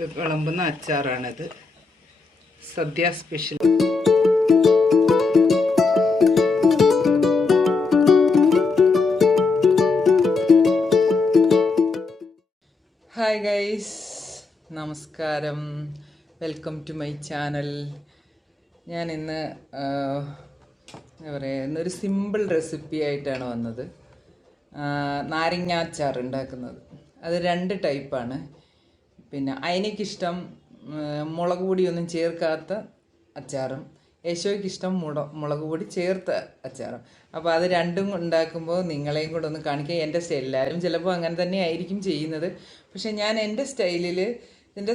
വിളമ്പുന്ന അച്ചാറാണിത്. Sadya special. Hi guys, നമസ്കാരം. Welcome to my channel. ഞാൻ ഇന്ന് എന്താ പറയുക, ഇന്നൊരു സിമ്പിൾ റെസിപ്പി ആയിട്ടാണ് വന്നത്. നാരങ്ങ അച്ചാർ ഉണ്ടാക്കുന്നത്. അത് 2 ടൈപ്പാണ്. പിന്നെ എനിക്കിഷ്ടം മുളക് പൊടിയൊന്നും ചേർക്കാത്ത അച്ചാറും യേശോയ്ക്കിഷ്ടം മുളക് പൊടി ചേർത്ത അച്ചാറും. അപ്പോൾ അത് രണ്ടും ഉണ്ടാക്കുമ്പോൾ നിങ്ങളെയും കൂടെ ഒന്ന് കാണിക്കുക. എൻ്റെ സ്റ്റൈൽ, എല്ലാവരും ചിലപ്പോൾ അങ്ങനെ തന്നെ ആയിരിക്കും ചെയ്യുന്നത്. പക്ഷേ ഞാൻ എൻ്റെ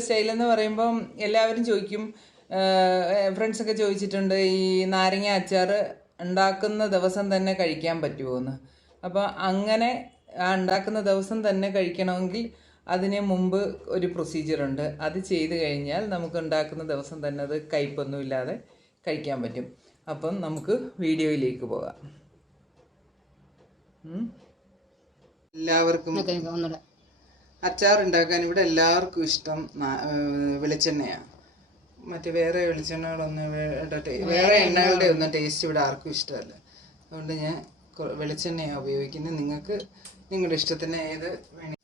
സ്റ്റൈലെന്ന് പറയുമ്പം എല്ലാവരും ചോദിക്കും, ഫ്രണ്ട്സൊക്കെ ചോദിച്ചിട്ടുണ്ട്, ഈ നാരങ്ങ അച്ചാർ ഉണ്ടാക്കുന്ന ദിവസം തന്നെ കഴിക്കാൻ പറ്റുമോ എന്ന്. അപ്പോൾ അങ്ങനെ ഉണ്ടാക്കുന്ന ദിവസം തന്നെ കഴിക്കണമെങ്കിൽ അതിന് മുമ്പ് ഒരു പ്രൊസീജിയറുണ്ട്. അത് ചെയ്ത് കഴിഞ്ഞാൽ നമുക്ക് ഉണ്ടാക്കുന്ന ദിവസം തന്നെ അത് കയ്പൊന്നുമില്ലാതെ കഴിക്കാൻ പറ്റും. അപ്പം നമുക്ക് വീഡിയോയിലേക്ക് പോകാം. എല്ലാവർക്കും അച്ചാർ ഉണ്ടാക്കാൻ ഇവിടെ എല്ലാവർക്കും ഇഷ്ടം വെളിച്ചെണ്ണയാണ്. മറ്റേ വേറെ വെളിച്ചെണ്ണകളൊന്നും വേറെ എണ്ണകളുടെ ഒന്നും ടേസ്റ്റ് ഇവിടെ ആർക്കും ഇഷ്ടമല്ല. അതുകൊണ്ട് ഞാൻ വെളിച്ചെണ്ണയാണ് ഉപയോഗിക്കുന്നത്. നിങ്ങൾക്ക് നിങ്ങളുടെ ഇഷ്ടത്തിന് ഏത് വേണേ.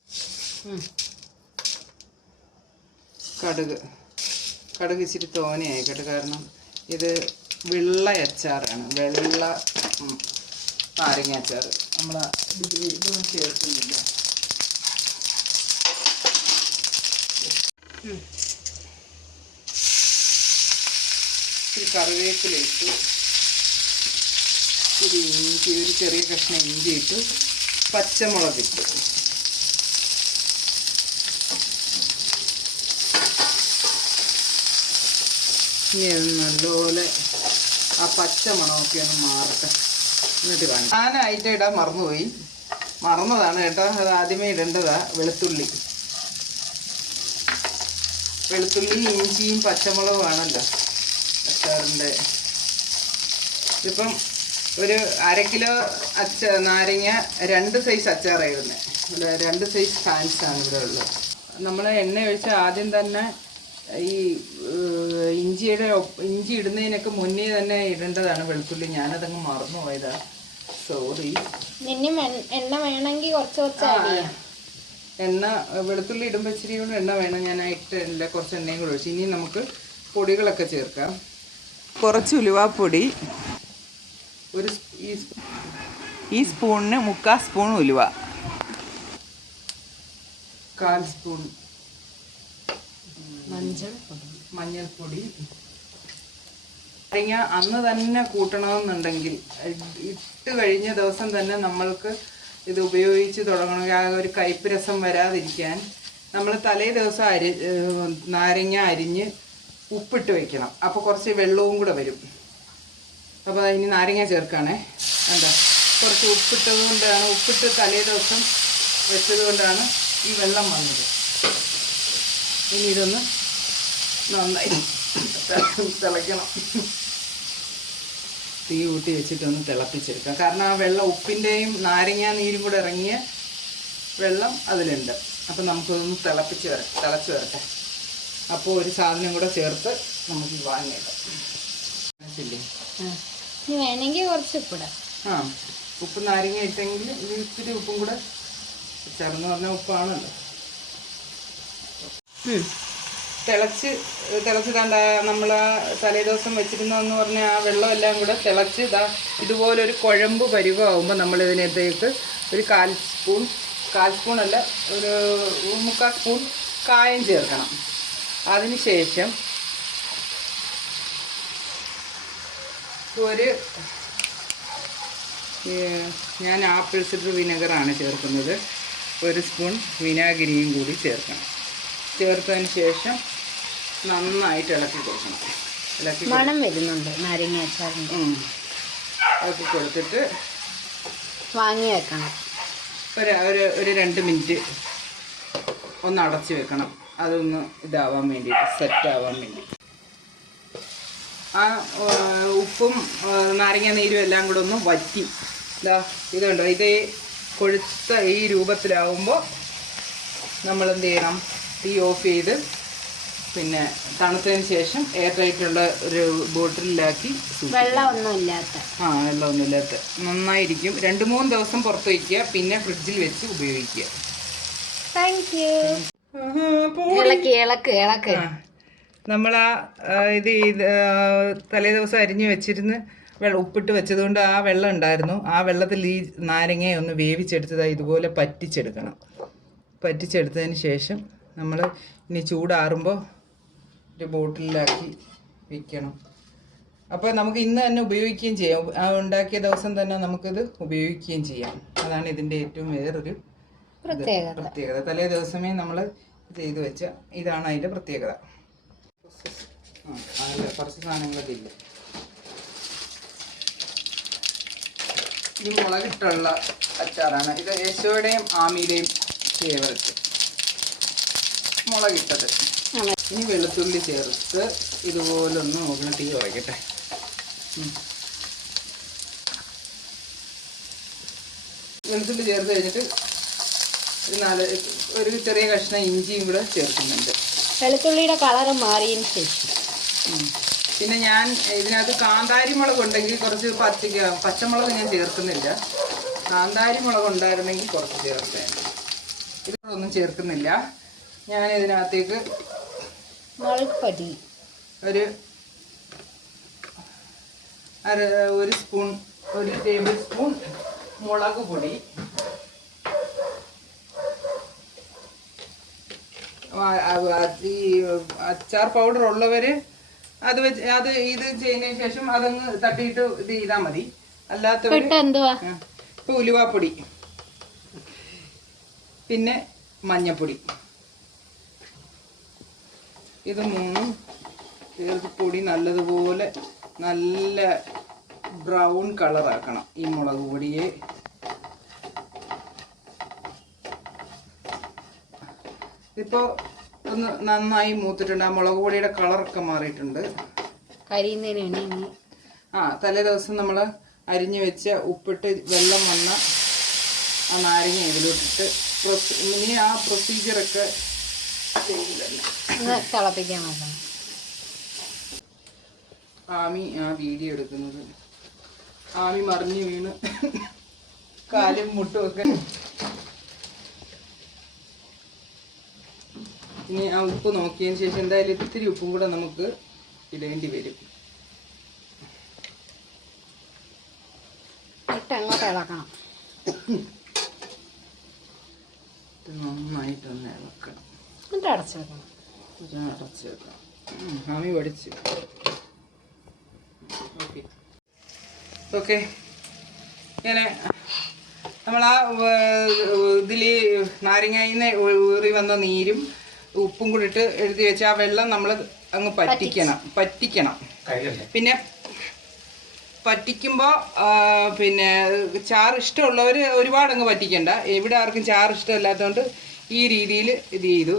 കടുക് ഇച്ചിരി തോനെയായിക്കോട്ടെ, കാരണം ഇത് വെള്ള അച്ചാറാണ്. വെള്ള നാരങ്ങ അച്ചാർ. നമ്മൾ ഇതൊന്നും ചേർക്കുന്നില്ല. ഇച്ചിരി കറിവേപ്പില ഇട്ടു, ഇച്ചിരി ഇഞ്ചി, ഒരു ചെറിയ കഷ്ണം ഇഞ്ചി ഇട്ടു, പച്ചമുളക് ഇട്ടു. ഇനി അത് നല്ലപോലെ ആ പച്ച മണമൊക്കെ ഒന്ന് മാറട്ടെ, എന്നിട്ട് കാണാം. ഞാനായിട്ട് ഇടാൻ മറന്നതാണ് കേട്ടോ. അത് ആദ്യമേ ഇടേണ്ടതാ. വെളുത്തുള്ളി, ഇഞ്ചിയും പച്ചമുളകും ആണല്ലോ അച്ചാറിൻ്റെ. ഇപ്പം ഒരു 1/2 കിലോ നാരങ്ങ 2 സൈസ് അച്ചാറായിരുന്നത്. ഇവിടെ 2 സൈസ് കാൻസാണ് ഇവിടെ ഉള്ളത്. നമ്മൾ എണ്ണ ഒഴിച്ച് ആദ്യം തന്നെ ഈ ഇഞ്ചി ഇടുന്നതിനൊക്കെ മുന്നേ തന്നെ ഇടേണ്ടതാണ് വെളുത്തുള്ളി. ഞാനതങ്ങ് മറന്നുപോയതാ, സോറി. എണ്ണ വേണമെങ്കിൽ എണ്ണ വെളുത്തുള്ളി ഇടുമ്പോൾ ഇച്ചിരി കൂടെ എണ്ണ വേണം. ഞാൻ ഇട്ടില്ല, കുറച്ച് എണ്ണയും കൂടെ ഒഴിച്ചു. ഇനി നമുക്ക് പൊടികളൊക്കെ ചേർക്കാം. കുറച്ച് ഉലുവാപ്പൊടി, ഈ സ്പൂണിന് 3/4 സ്പൂൺ ഉലുവ, 1/4 സ്പൂൺ മഞ്ഞൾപ്പൊടി. നാരങ്ങ അന്ന് തന്നെ കൂട്ടണമെന്നുണ്ടെങ്കിൽ ഇട്ട് കഴിഞ്ഞ ദിവസം തന്നെ നമ്മൾക്ക് ഇത് ഉപയോഗിച്ച് തുടങ്ങണമെങ്കിൽ ആ ഒരു കയ്പ്പ് രസം വരാതിരിക്കാൻ നമ്മൾ തലേ ദിവസം നാരങ്ങ അരിഞ്ഞ് ഉപ്പിട്ട് വെക്കണം. അപ്പോൾ കുറച്ച് വെള്ളവും കൂടെ വരും. അപ്പോൾ ഇനി നാരങ്ങ ചേർക്കാണേ. എന്താ, കുറച്ച് ഉപ്പിട്ട് തലേ ദിവസം വെച്ചത് കൊണ്ടാണ് ഈ വെള്ളം വന്നത്. ഇനി ഇതൊന്ന് നന്നായി തിളയ്ക്കണം. തീ കൂട്ടി വെച്ചിട്ടൊന്ന് തിളപ്പിച്ചെടുക്കാം. കാരണം ആ വെള്ളം, ഉപ്പിൻ്റെയും നാരങ്ങ നീരും കൂടെ ഇറങ്ങിയ വെള്ളം അതിലുണ്ട്. അപ്പം നമുക്കൊന്ന് തിളച്ച് വരട്ടെ. അപ്പോൾ ഒരു സാധനം കൂടെ ചേർത്ത് നമുക്ക് വാങ്ങിയേക്കാം. വേണമെങ്കിൽ കുറച്ച് ഉപ്പിടാം. ഉപ്പ് നാരങ്ങ ഇട്ടെങ്കിൽ ഇത്തിരി ഉപ്പും കൂടെ. അച്ചാറെന്ന് പറഞ്ഞാൽ ഉപ്പാണല്ലോ. തിളച്ച് കണ്ട നമ്മൾ ആ ദിവസം വെച്ചിരുന്നെന്ന് പറഞ്ഞാൽ ആ വെള്ളം എല്ലാം കൂടെ തിളച്ച് ഇതുപോലൊരു കുഴമ്പ് പരുവമാകുമ്പോൾ നമ്മളിതിനകത്തേക്ക് ഒരു 1/4 സ്പൂണല്ല, ഒരു 3/4 സ്പൂൺ കായം ചേർക്കണം. അതിന് ശേഷം ഞാൻ ആപ്പിൾ സിഡർ വിനെഗറാണ് ചേർക്കുന്നത്. 1 സ്പൂൺ വിനാഗിരിയും കൂടി ചേർക്കണം. ചേർത്തതിന് ശേഷം നന്നായിട്ട് ഇളക്കി കൊടുക്കണം. മണം വരുന്നുണ്ട് നാരങ്ങ അച്ചാറിൻ്റെ. ഇളക്കി കൊടുത്തിട്ട് വാങ്ങി വെക്കണം. ഒരു 2 മിനിറ്റ് ഒന്ന് അടച്ച് വെക്കണം. അതൊന്ന് ഇതാവാൻ വേണ്ടിയിട്ട്, സെറ്റാവാൻ വേണ്ടി. ആ ഉപ്പും നാരങ്ങ നീരും എല്ലാം കൂടെ ഒന്ന് വറ്റി ഇതുണ്ടോ, ഇതേ കൊഴുത്ത ഈ രൂപത്തിലാവുമ്പോൾ നമ്മൾ എന്ത് ചെയ്യണം, തീ ഓഫ് ചെയ്ത് പിന്നെ തണുത്തതിന് ശേഷം എയർ ടൈറ്റുള്ള ഒരു ബോട്ടിലാക്കി വെള്ളമൊന്നുമില്ലാത്ത വെള്ളമൊന്നുമില്ലാത്ത നന്നായിരിക്കും. 2-3 ദിവസം പുറത്ത് വയ്ക്കുക, പിന്നെ ഫ്രിഡ്ജിൽ വെച്ച് ഉപയോഗിക്കുക. നമ്മൾ ഇത് തലേ ദിവസം അരിഞ്ഞ് വെച്ചിരുന്ന് ഉപ്പിട്ട് വെച്ചതുകൊണ്ട് ആ വെള്ളം ഉണ്ടായിരുന്നു. ആ വെള്ളത്തിൽ ഈ നാരങ്ങയെ ഒന്ന് വേവിച്ചെടുത്തതായി ഇതുപോലെ പറ്റിച്ചെടുക്കണം. പറ്റിച്ചെടുത്തതിന് ശേഷം നമ്മൾ ഇനി ചൂടാറുമ്പോൾ ഒരു ബോട്ടിലാക്കി വയ്ക്കണം. അപ്പോൾ നമുക്ക് ഇന്ന് തന്നെ ഉപയോഗിക്കുകയും ചെയ്യാം. ഉണ്ടാക്കിയ ദിവസം തന്നെ നമുക്കിത് ഉപയോഗിക്കുകയും ചെയ്യാം. അതാണ് ഇതിൻ്റെ ഏറ്റവും വേറൊരു പ്രത്യേകത. തലേ ദിവസമേ നമ്മൾ ചെയ്ത് വെച്ച ഇതാണ് അതിൻ്റെ പ്രത്യേകത. കുറച്ച് സാധനങ്ങളൊക്കെ ഇല്ല. ഈ മുളകിട്ടുള്ള അച്ചാറാണ് ഇത്. യേശോയുടെയും ആമിയുടെയും ഫേവററ്റ് മുളകിട്ടത്. ഇനി വെളുത്തുള്ളി ചേർത്ത് ഇതുപോലൊന്ന് നോക്കണം. തീ കുറയ്ക്കട്ടെ. വെളുത്തുള്ളി ചേർത്ത് കഴിഞ്ഞിട്ട് ഒരു ചെറിയ കഷ്ണം ഇഞ്ചിയും കൂടെ ചേർക്കുന്നുണ്ട്. വെളുത്തുള്ളിയുടെ കളറ് മാറിയതിന് ശേഷം പിന്നെ ഞാൻ ഇതിനകത്ത് കാന്താരി മുളക് ഉണ്ടെങ്കിൽ കുറച്ച് പച്ചമുളക് ഞാൻ ചേർക്കുന്നില്ല. കാന്താരി മുളക് ഉണ്ടായിരുന്നെങ്കിൽ കുറച്ച് ചേർത്തേനെ. ഇതൊന്നും ചേർക്കുന്നില്ല. ഞാൻ ഇതിനകത്തേക്ക് മുളകുപൊടി ഒരു ടേബിൾ സ്പൂൺ മുളക് പൊടി, ഈ അച്ചാർ പൗഡർ ഉള്ളവർ ഇത് ചെയ്യുന്നതിന് ശേഷം അതങ്ങ് തട്ടിയിട്ട് ഇത് ചെയ്താൽ മതി. അല്ലാത്തവർ ഇപ്പൊ ഉലുവാപ്പൊടി, പിന്നെ മഞ്ഞപ്പൊടി, ഇത് മൂന്നും ചേർത്ത് പൊടി നല്ലതുപോലെ നല്ല ബ്രൗൺ കളറാക്കണം. ഈ മുളക് പൊടിയെ ഇപ്പോൾ ഒന്ന് നന്നായി മൂത്തിട്ടുണ്ട്. ആ മുളക് പൊടിയുടെ കളറൊക്കെ മാറിയിട്ടുണ്ട്. തലേ ദിവസം നമ്മൾ അരിഞ്ഞു വെച്ച ഉപ്പിട്ട് വെള്ളം വന്ന ആ നാരങ്ങ ഇതിലോട്ടിട്ട് ഇനി ആ പ്രൊസീജിയറൊക്കെ തിളപ്പിക്കാൻ നോക്കണം. ആമി വീഡിയോ എടുക്കുന്നത്. ആമി മറിഞ്ഞു വീണ് കാലും മുട്ടുമൊക്കെ. ഇനി ആ ഉപ്പ് നോക്കിയതിന് ശേഷം എന്തായാലും ഇത്തിരി ഉപ്പും കൂടെ നമുക്ക് ഇടേണ്ടി വരും. നന്നായിട്ടൊന്ന് ഇളക്കണം. അടച്ചു വെക്കണം. ആമി പഠിച്ചു. ഓക്കെ ഇങ്ങനെ നമ്മൾ ഇതിൽ നാരങ്ങയിന്ന് ഊറി വന്ന നീരും ഉപ്പും കൂടി ഇട്ട് എഴുതി വെച്ച ആ വെള്ളം നമ്മൾ അങ്ങ് പറ്റിക്കണം. പിന്നെ പറ്റിക്കുമ്പോൾ പിന്നെ ചാറ് ഇഷ്ടമുള്ളവർ ഒരുപാട് അങ്ങ് പറ്റിക്കണ്ട. ഇവിടെ ആർക്കും ചാറ് ഇഷ്ടമില്ലാത്തതുകൊണ്ട് ഈ രീതിയിൽ ഇത് ചെയ്തു.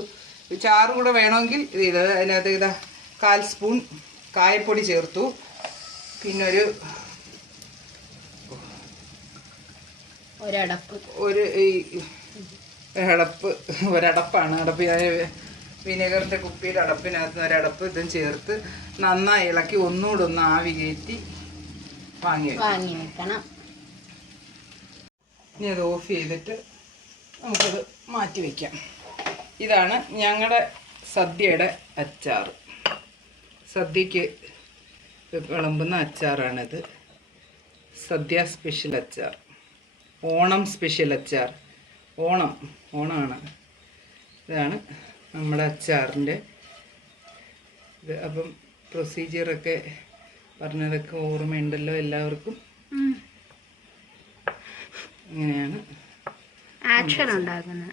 ചാറ് കൂടെ വേണമെങ്കിൽ ഇത് ചെയ്തു. അതിനകത്ത് 1/4 സ്പൂൺ കായപ്പൊടി ചേർത്തു. പിന്നെ ഒരടപ്പാണ്. വിനെഗറിൻ്റെ കുപ്പിയുടെ അടപ്പിനകത്ത് ഒരടപ്പ് ഇതും ചേർത്ത് നന്നായി ഇളക്കി ഒന്നുകൂടെ ഒന്ന് ആവി കയറ്റി വാങ്ങി വെക്കണം. ഇനി അത് ഓഫ് ചെയ്തിട്ട് നമുക്കത് മാറ്റി വയ്ക്കാം. ഇതാണ് ഞങ്ങളുടെ സദ്യയുടെ അച്ചാർ. സദ്യക്ക് വിളമ്പുന്ന അച്ചാറാണിത്. സദ്യ സ്പെഷ്യൽ അച്ചാർ, ഓണം സ്പെഷ്യൽ അച്ചാർ. ഓണമാണ്. ഇതാണ് നമ്മുടെ അച്ചാറിൻ്റെ ഇത്. അപ്പം പ്രൊസീജിയറൊക്കെ പറഞ്ഞതൊക്കെ ഓർമ്മയുണ്ടല്ലോ എല്ലാവർക്കും. ഇങ്ങനെയാണ് ആച്ചാർ ഉണ്ടാക്കുന്നത്.